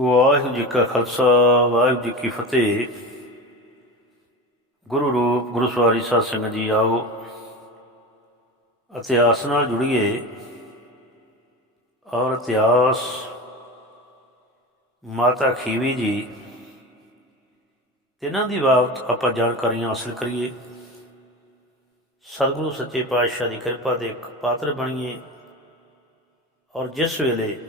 ਵਾਹਿਗੁਰੂ ਜੀ ਕਾ ਖਾਲਸਾ, ਵਾਹਿਗੁਰੂ ਜੀ ਕੀ ਫਤਿਹ। ਗੁਰੂ ਰੂਪ, ਗੁਰੂ ਸਵਾਰੀ ਸਾਧ ਸੰਗਤ ਜੀ, ਆਓ। ਇਤਿਹਾਸ ਨਾਲ ਜੁੜੀਏ। ਔਰ ਇਤਿਹਾਸ ਮਾਤਾ ਖੀਵੀ ਜੀ, ਤਿੰਨਾਂ ਦੀ ਬਾਬਤ ਆਪਾਂ ਜਾਣਕਾਰੀਆਂ ਹਾਸਲ ਕਰੀਏ। ਸਤਿਗੁਰੂ ਸੱਚੇ ਪਾਤਸ਼ਾਹ ਦੀ ਕਿਰਪਾ ਦੇ ਇੱਕ ਪਾਤਰ ਬਣੀਏ। ਔਰ ਜਿਸ ਵੇਲੇ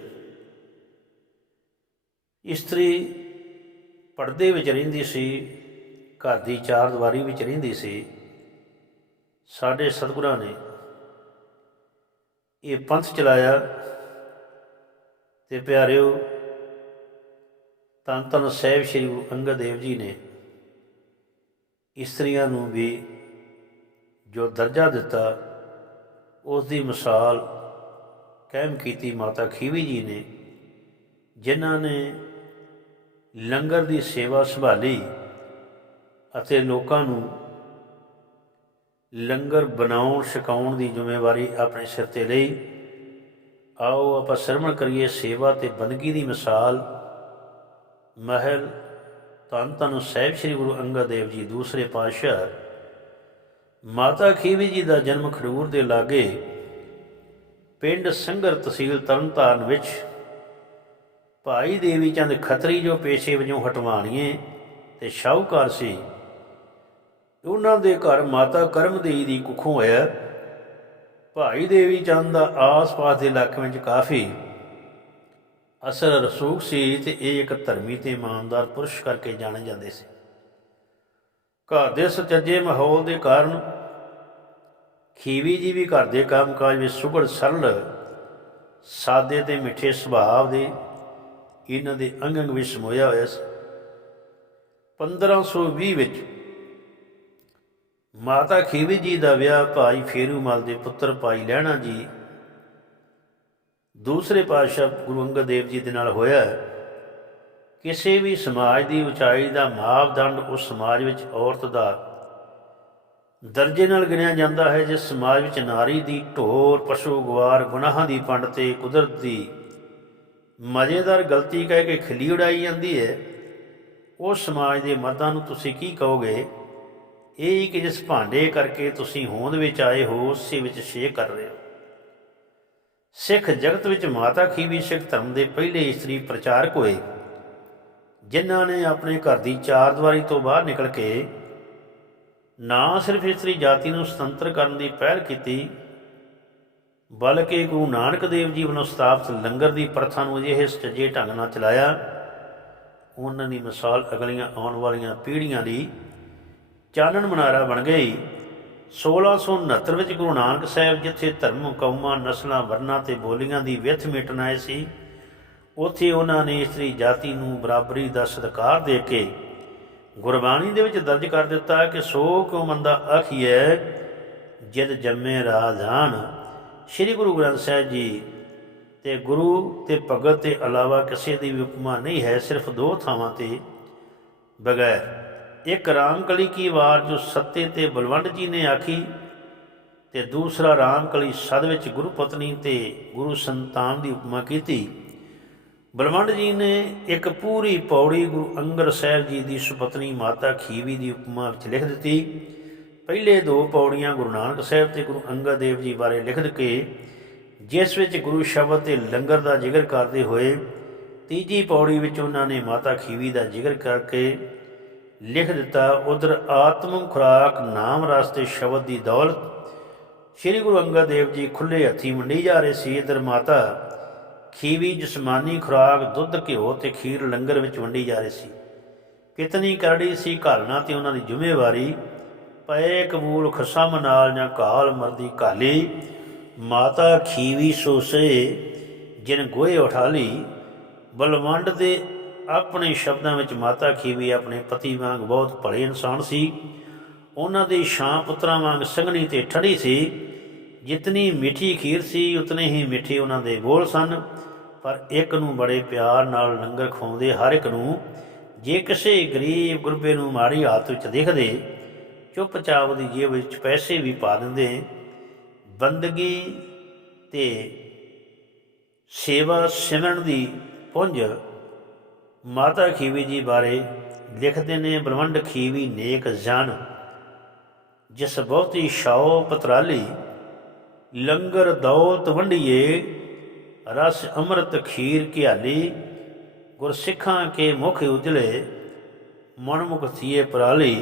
ਇਸਤਰੀ ਪਰਦੇ ਵਿੱਚ ਰਹਿੰਦੀ ਸੀ, ਘਰ ਦੀ ਚਾਰ ਦੀਵਾਰੀ ਵਿੱਚ ਰਹਿੰਦੀ ਸੀ। ਸਾਡੇ ਸਤਿਗੁਰਾਂ ਨੇ ਇਹ ਪੰਥ ਚਲਾਇਆ ਤੇ ਪਿਆਰਿਓ ਤਨ ਤਨ ਸਹਿਬ ਸ੍ਰੀ ਗੁਰੂ ਅੰਗਦ ਦੇਵ ਜੀ ਨੇ ਇਸਤਰੀਆਂ ਨੂੰ ਵੀ ਜੋ ਦਰਜਾ ਦਿੱਤਾ, ਉਸ ਦੀ ਮਿਸਾਲ ਕਾਇਮ ਕੀਤੀ ਮਾਤਾ ਖੀਵੀ ਜੀ ਨੇ। ਜਿਨ੍ਹਾਂ ਨੇ ਲੰਗਰ ਦੀ ਸੇਵਾ ਸੰਭਾਲੀ ਅਤੇ ਲੋਕਾਂ ਨੂੰ ਲੰਗਰ ਬਣਾਉਣ, ਛਕਾਉਣ ਦੀ ਜ਼ਿੰਮੇਵਾਰੀ ਆਪਣੇ ਸਿਰ ਤੇ ਲਈ, ਆਓ ਆਪਾਂ ਸਰਵਣ ਕਰੀਏ ਸੇਵਾ ਤੇ ਬੰਦਗੀ ਦੀ ਮਿਸਾਲ। ਮਹਿਲ ਧੰਨ ਧੰਨ ਸਾਹਿਬ ਸ੍ਰੀ ਗੁਰੂ ਅੰਗਦ ਦੇਵ ਜੀ, ਦੂਸਰੇ ਪਾਤਸ਼ਾਹ। ਮਾਤਾ ਖੀਵੀ ਜੀ ਦਾ ਜਨਮ ਖਡੂਰ ਦੇ ਲਾਗੇ ਪਿੰਡ ਸੰਗਰ ਤਹਿਸੀਲ ਤਰਨਤਾਰਨ ਵਿੱਚ ਭਾਈ ਦੇਵੀ ਚੰਦ ਖੱਤਰੀ ਜੋ ਪੇਸ਼ੇ ਵਜੋਂ ਹਟਵਾਣੀਏ ਤੇ ਸ਼ਾਹੂਕਾਰ ਸੀ। ਉਹਨਾਂ ਦੇ ਘਰ ਮਾਤਾ ਕਰਮਦੇਵੀ ਦੀ ਕੁੱਖੋਂ ਹੋਇਆ। ਭਾਈ ਦੇਵੀ ਚੰਦ ਦਾ ਆਸ-ਪਾਸ ਦੇ ਇਲਾਕੇ ਵਿੱਚ ਕਾਫੀ ਅਸਰ ਰਸੂਖ ਸੀ ਤੇ ਇਹ ਇੱਕ ਧਰਮੀ ਤੇ ਇਮਾਨਦਾਰ ਪੁਰਸ਼ ਕਰਕੇ ਜਾਣੇ ਜਾਂਦੇ ਸੀ। ਘਰ ਦੇ ਸੁਚੱਜੇ ਮਾਹੌਲ ਦੇ ਕਾਰਨ ਖੀਵੀ ਜੀ ਵੀ ਘਰ ਦੇ ਕੰਮਕਾਜ ਵਿੱਚ ਸੁਗੜ ਸਰਲ ਸਾਦੇ ਤੇ ਮਿੱਠੇ ਸੁਭਾਅ ਦੇ ਇਹਨਾਂ ਦੇ ਅੰਗ ਅੰਗ ਵਿੱਚ ਸਮੋਇਆ ਹੋਇਆ ਸੀ। 1520 ਵਿੱਚ ਮਾਤਾ ਖੀਵੀ ਜੀ ਦਾ ਵਿਆਹ ਭਾਈ ਫੇਰੂਮਲ ਦੇ ਪੁੱਤਰ ਭਾਈ ਲਹਿਣਾ ਜੀ ਦੂਸਰੇ ਪਾਤਸ਼ਾਹ ਗੁਰੂ ਅੰਗਦ ਦੇਵ ਜੀ ਦੇ ਨਾਲ ਹੋਇਆ ਕਿਸੇ ਵੀ ਸਮਾਜ ਦੀ ਉਚਾਈ ਦਾ ਮਾਪਦੰਡ ਉਸ ਸਮਾਜ ਵਿੱਚ ਔਰਤ ਦਾ ਦਰਜੇ ਨਾਲ ਗਿਣਿਆ ਜਾਂਦਾ ਹੈ। ਜਿਸ ਸਮਾਜ ਵਿੱਚ ਨਾਰੀ ਦੀ ਢੋਰ ਪਸ਼ੂ ਗਵਾਰ ਗੁਨਾਹਾਂ ਦੀ ਪੰਡ ਤੇ ਕੁਦਰਤ ਦੀ ਮਜ਼ੇਦਾਰ ਗਲਤੀ ਕਹਿ ਕੇ ਖਿੱਲੀ ਉਡਾਈ ਜਾਂਦੀ ਹੈ। ਉਸ ਸਮਾਜ ਦੇ ਮਰਦਾਂ ਨੂੰ ਤੁਸੀਂ ਕੀ ਕਹੋਗੇ? ਇਹ ਹੀ ਕਿ ਜਿਸ ਭਾਂਡੇ ਕਰਕੇ ਤੁਸੀਂ ਹੋਂਦ ਵਿੱਚ ਆਏ ਹੋ, ਉਸੇ ਵਿੱਚ ਸ਼ੇਕ ਕਰ ਰਹੇ ਹੋ। ਸਿੱਖ ਜਗਤ ਵਿੱਚ ਮਾਤਾ ਖੀਵੀ ਸਿੱਖ ਧਰਮ ਦੇ ਪਹਿਲੇ ਇਸਤਰੀ ਪ੍ਰਚਾਰਕ ਹੋਏ। ਜਿਨ੍ਹਾਂ ਨੇ ਆਪਣੇ ਘਰ ਦੀ ਚਾਰ ਦੀਵਾਰੀ ਤੋਂ ਬਾਹਰ ਨਿਕਲ ਕੇ ਨਾ ਸਿਰਫ ਇਸਤਰੀ ਜਾਤੀ ਨੂੰ ਸੁਤੰਤਰ ਕਰਨ ਦੀ ਪਹਿਲ ਕੀਤੀ ਬਲਕਿ ਗੁਰੂ ਨਾਨਕ ਦੇਵ ਜੀ ਵੱਲੋਂ ਸਥਾਪਿਤ ਲੰਗਰ ਦੀ ਪ੍ਰਥਾ ਨੂੰ ਅਜਿਹੇ ਸੱਜੇ ਢੰਗ ਨਾਲ ਚਲਾਇਆ, ਉਹਨਾਂ ਦੀ ਮਿਸਾਲ ਅਗਲੀਆਂ ਆਉਣ ਵਾਲੀਆਂ ਪੀੜ੍ਹੀਆਂ ਲਈ ਚਾਨਣ ਮਨਾਰਾ ਬਣ ਗਈ। 1669 ਵਿੱਚ ਗੁਰੂ ਨਾਨਕ ਸਾਹਿਬ ਜਿੱਥੇ ਧਰਮ ਕੌਮਾਂ ਨਸਲਾਂ, ਵਰਨਾਂ ਤੇ ਬੋਲੀਆਂ ਦੀ ਵਿਥ ਮਿਟਣ ਆਏ ਸੀ, ਉੱਥੇ ਉਹਨਾਂ ਨੇ ਇਸਤਰੀ ਜਾਤੀ ਨੂੰ ਬਰਾਬਰੀ ਦਾ ਸਤਿਕਾਰ ਦੇ ਕੇ ਗੁਰਬਾਣੀ ਦੇ ਵਿੱਚ ਦਰਜ ਕਰ ਦਿੱਤਾ ਕਿ ਸੋ ਕਿਉ ਮੰਦਾ ਆਖੀਐ ਜਿਦ ਜੰਮੇ ਰਾਜਾਨ ਸ੍ਰੀ ਗੁਰੂ ਗ੍ਰੰਥ ਸਾਹਿਬ ਜੀ ਤੇ ਗੁਰੂ ਤੇ ਭਗਤ ਤੇ ਇਲਾਵਾ ਕਿਸੇ ਦੀ ਵੀ ਉਪਮਾ ਨਹੀਂ ਹੈ, ਸਿਰਫ ਦੋ ਥਾਵਾਂ ਤੇ ਬਗੈਰ। ਇੱਕ ਰਾਮਕਲੀ ਕੀ ਵਾਰ ਜੋ ਸੱਤੇ ਤੇ ਬਲਵੰਡ ਜੀ ਨੇ ਆਖੀ ਤੇ ਦੂਸਰਾ ਰਾਮਕਲੀ ਸਦ ਵਿੱਚ ਗੁਰੂ ਪਤਨੀ ਤੇ ਗੁਰੂ ਸੰਤਾਨ ਦੀ ਉਪਮਾ ਕੀਤੀ। ਬਲਵੰਡ ਜੀ ਨੇ ਇੱਕ ਪੂਰੀ ਪੌੜੀ ਗੁਰੂ ਅੰਗਦ ਸਾਹਿਬ ਜੀ ਦੀ ਸੁਪਤਨੀ ਮਾਤਾ ਖੀਵੀ ਦੀ ਉਪਮਾ ਵਿੱਚ ਲਿਖ ਦਿੱਤੀ। ਪਹਿਲੇ ਦੋ ਪੌੜੀਆਂ ਗੁਰੂ ਨਾਨਕ ਸਾਹਿਬ ਤੇ ਗੁਰੂ ਅੰਗਦ ਦੇਵ ਜੀ ਬਾਰੇ ਲਿਖ ਕੇ ਜਿਸ ਵਿੱਚ ਗੁਰੂ ਸ਼ਬਦ ਤੇ ਲੰਗਰ ਦਾ ਜ਼ਿਕਰ ਕਰਦੇ ਹੋਏ ਤੀਜੀ ਪੌੜੀ ਵਿੱਚ ਉਹਨਾਂ ਨੇ ਮਾਤਾ ਖੀਵੀ ਦਾ ਜ਼ਿਕਰ ਕਰਕੇ ਲਿਖ ਦਿੱਤਾ, ਉਧਰ ਆਤਮ ਖੁਰਾਕ ਨਾਮ ਰਸ ਸ਼ਬਦ ਦੀ ਦੌਲਤ। ਸ੍ਰੀ ਗੁਰੂ ਅੰਗਦ ਦੇਵ ਜੀ ਖੁੱਲੇ ਹੱਥੀ ਵੰਡੀ ਜਾ ਰਹੇ ਸੀ। ਇਧਰ ਮਾਤਾ ਖੀਵੀ ਜਿਸਮਾਨੀ ਖੁਰਾਕ, ਦੁੱਧ, ਘਿਓ ਤੇ ਖੀਰ ਲੰਗਰ ਵਿੱਚ ਵੰਡੀ ਜਾ ਰਹੀ ਸੀ। ਕਿਤਨੀ ਕਰੜੀ ਸੀ ਘਾਲਣਾ ਤੇ ਉਹਨਾਂ ਦੀ ਜ਼ਿੰਮੇਵਾਰੀ ਪਏ ਕਬੂਲ ਖਸਮ ਨਾਲ ਜਾਂ ਕਾਲ ਮਰਦੀ ਕਾਲੀ ਮਾਤਾ ਖੀਵੀ ਸੋਸੇ, ਜਿਨ ਗੋਏ ਉਠਾਲੀ ਬਲਵੰਡ ਦੇ ਆਪਣੇ ਸ਼ਬਦਾਂ ਵਿੱਚ ਮਾਤਾ ਖੀਵੀ ਆਪਣੇ ਪਤੀ ਵਾਂਗ ਬਹੁਤ ਭਲੇ ਇਨਸਾਨ ਸੀ। ਉਹਨਾਂ ਦੀ ਸ਼ਾਂ ਪੁੱਤਰਾਂ ਵਾਂਗ ਸੰਘਣੀ ਤੇ ਠੜੀ ਸੀ। ਜਿਤਨੀ ਮਿੱਠੀ ਖੀਰ ਸੀ, ਉਤਨੇ ਹੀ ਮਿੱਠੇ ਉਹਨਾਂ ਦੇ ਬੋਲ ਸਨ। ਪਰ ਇੱਕ ਨੂੰ ਬੜੇ ਪਿਆਰ ਨਾਲ ਲੰਗਰ ਖਵਾਉਂਦੇ ਹਰ ਇੱਕ ਨੂੰ, ਜੇ ਕਿਸੇ ਗਰੀਬ ਗੁਰਬੇ ਨੂੰ ਮਾੜੀ ਹਾਲਤ ਵਿੱਚ ਦੇਖਦੇ ਚੁੱਪਚਾਪ ਦੀ ਜੇਬ ਵਿੱਚ ਪੈਸੇ ਵੀ ਪਾ ਦਿੰਦੇ ਬੰਦਗੀ ਤੇ ਸੇਵਾ ਸਿਮਰਨ ਦੀ ਪੁੰਜ ਮਾਤਾ ਖੀਵੀ ਜੀ ਬਾਰੇ ਲਿਖਦੇ ਨੇ, ਬ੍ਰਹਮੰਡ ਖੀਵੀ ਨੇਕ ਜਨ ਜਿਸ ਬਹੁਤੀ ਸ਼ਾਓ ਪਤਰਾਲੀ, ਲੰਗਰ ਦੌਲਤ ਵੰਡੀਏ, ਰਸ ਅੰਮ੍ਰਿਤ ਖੀਰ ਘਿਆਲੀ, ਗੁਰਸਿੱਖਾਂ ਕੇ ਮੁਖ ਉਜਲੇ, ਮਨਮੁਖ ਥੀਏ ਪਰਾਲੀ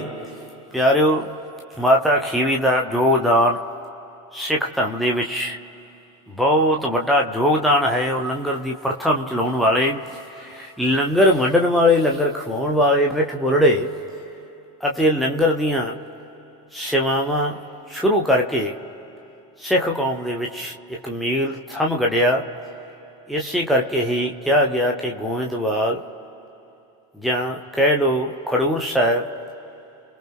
ਪਿਆਰਿਓ, ਮਾਤਾ ਖੀਵੀ ਦਾ ਯੋਗਦਾਨ ਸਿੱਖ ਧਰਮ ਦੇ ਵਿੱਚ ਬਹੁਤ ਵੱਡਾ ਯੋਗਦਾਨ ਹੈ। ਉਹ ਲੰਗਰ ਦੀ ਪ੍ਰਥਾ ਨੂੰ ਚਲਾਉਣ ਵਾਲੇ, ਲੰਗਰ ਵੰਡਣ ਵਾਲੇ, ਲੰਗਰ ਖਵਾਉਣ ਵਾਲੇ, ਮਿੱਠ ਬੋਲੜੇ ਅਤੇ ਲੰਗਰ ਦੀਆਂ ਸੇਵਾਵਾਂ ਸ਼ੁਰੂ ਕਰਕੇ ਸਿੱਖ ਕੌਮ ਦੇ ਵਿੱਚ ਇੱਕ ਮੀਲ ਥੰਮ ਗੱਡਿਆ ਇਸੇ ਕਰਕੇ ਹੀ ਕਿਹਾ ਗਿਆ ਕਿ ਗੋਇੰਦਵਾਲ ਜਾਂ ਕਹਿ ਲੋ ਖਡੂਰ ਸਾਹਿਬ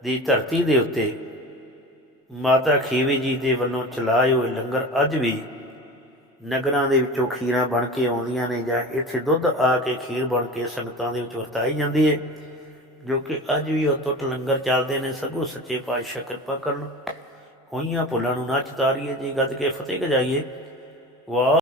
ਦੀ ਧਰਤੀ ਦੇ ਉੱਤੇ। ਮਾਤਾ ਖੀਵੀ ਜੀ ਦੇ ਵੱਲੋਂ ਚਲਾਏ ਹੋਏ ਲੰਗਰ ਅੱਜ ਵੀ ਨਗਰਾਂ ਦੇ ਵਿੱਚੋਂ ਖੀਰਾਂ ਬਣ ਕੇ ਆਉਂਦੀਆਂ ਨੇ ਜਾਂ ਇੱਥੇ ਦੁੱਧ ਆ ਕੇ ਖੀਰ ਬਣ ਕੇ ਸੰਗਤਾਂ ਦੇ ਵਿੱਚ ਵਰਤਾਈ ਜਾਂਦੀ ਹੈ ਜੋ ਕਿ ਅੱਜ ਵੀ ਉਹ ਟੁੱਟ ਲੰਗਰ ਚੱਲਦੇ ਨੇ। ਸਗੋਂ ਸੱਚੇ ਪਾਤਸ਼ਾਹ ਕਿਰਪਾ ਕਰਨ। ਹੋਈਆਂ ਭੁੱਲਾਂ ਨੂੰ ਨਾ ਚਤਾਰੀਏ। ਜੀ ਗੱਦ ਕੇ ਫਤਿਹ ਗਜਾਈਏ। ਵਾਹ